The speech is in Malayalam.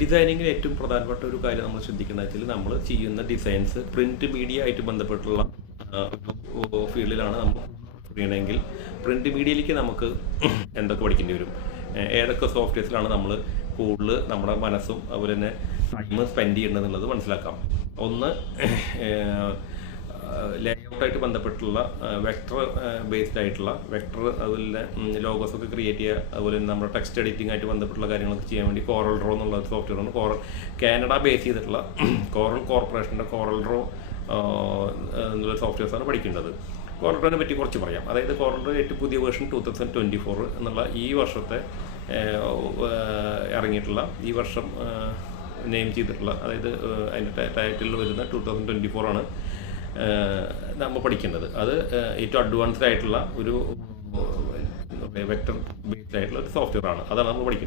ഡിസൈനിങ്ങിൽ ഏറ്റവും പ്രധാനപ്പെട്ട ഒരു കാര്യം നമ്മൾ ശ്രദ്ധിക്കുന്നത് വെച്ചാൽ നമ്മൾ ചെയ്യുന്ന ഡിസൈൻസ് പ്രിന്റ് മീഡിയ ആയിട്ട് ബന്ധപ്പെട്ടുള്ള ഫീൽഡിലാണ് നമ്മൾ ചെയ്യണമെങ്കിൽ പ്രിന്റ് മീഡിയയിലേക്ക് നമുക്ക് എന്തൊക്കെ പഠിക്കേണ്ടി വരും, ഏതൊക്കെ സോഫ്റ്റ്വെയർസിലാണ് നമ്മൾ കൂടുതൽ നമ്മുടെ മനസ്സും അതുപോലെ തന്നെ ടൈം സ്പെൻഡ് ചെയ്യേണ്ടതെന്നുള്ളത് മനസ്സിലാക്കാം. ഒന്ന്, ലേഔട്ടായിട്ട് ബന്ധപ്പെട്ടുള്ള വെക്ടർ ബേസ്ഡ് ആയിട്ടുള്ള വെക്ടർ, അതുപോലെ ലോഗോസൊക്കെ ക്രിയേറ്റ് ചെയ്യുക, അതുപോലെ തന്നെ നമ്മുടെ ടെക്സ്റ്റ് എഡിറ്റിംഗ് ആയിട്ട് ബന്ധപ്പെട്ടുള്ള കാര്യങ്ങളൊക്കെ ചെയ്യാൻ വേണ്ടി കോറൽ ഡ്രോ എന്നുള്ള സോഫ്റ്റ്വെയറാണ്. കാനഡ ബേസ് ചെയ്തിട്ടുള്ള കോറൽ കോർപ്പറേഷൻ്റെ കോറൽ ഡ്രോ എന്നുള്ള സോഫ്റ്റ്വെയർസാണ് പഠിക്കേണ്ടത്. കോറൽ ഡ്രോനെ പറ്റി കുറച്ച് പറയാം. അതായത് കോറൽ ഡ്രോ ഏറ്റവും പുതിയ വേർഷൻ 2024 എന്നുള്ള ഈ വർഷത്തെ ഇറങ്ങിയിട്ടുള്ള, ഈ വർഷം നെയിം ചെയ്തിട്ടുള്ള, അതായത് അതിൻ്റെ ടൈറ്റിൽ വരുന്ന 2024 ആണ് നമ്മൾ പഠിക്കേണ്ടത്. അത് ഏറ്റവും അഡ്വാൻസ്ഡ് ആയിട്ടുള്ള ഒരു വെക്ടർ ബേസ്ഡ് ആയിട്ടുള്ള ഒരു സോഫ്റ്റ്വെയർ ആണ്. അതാണ് നമ്മൾ പഠിക്കുന്നത്.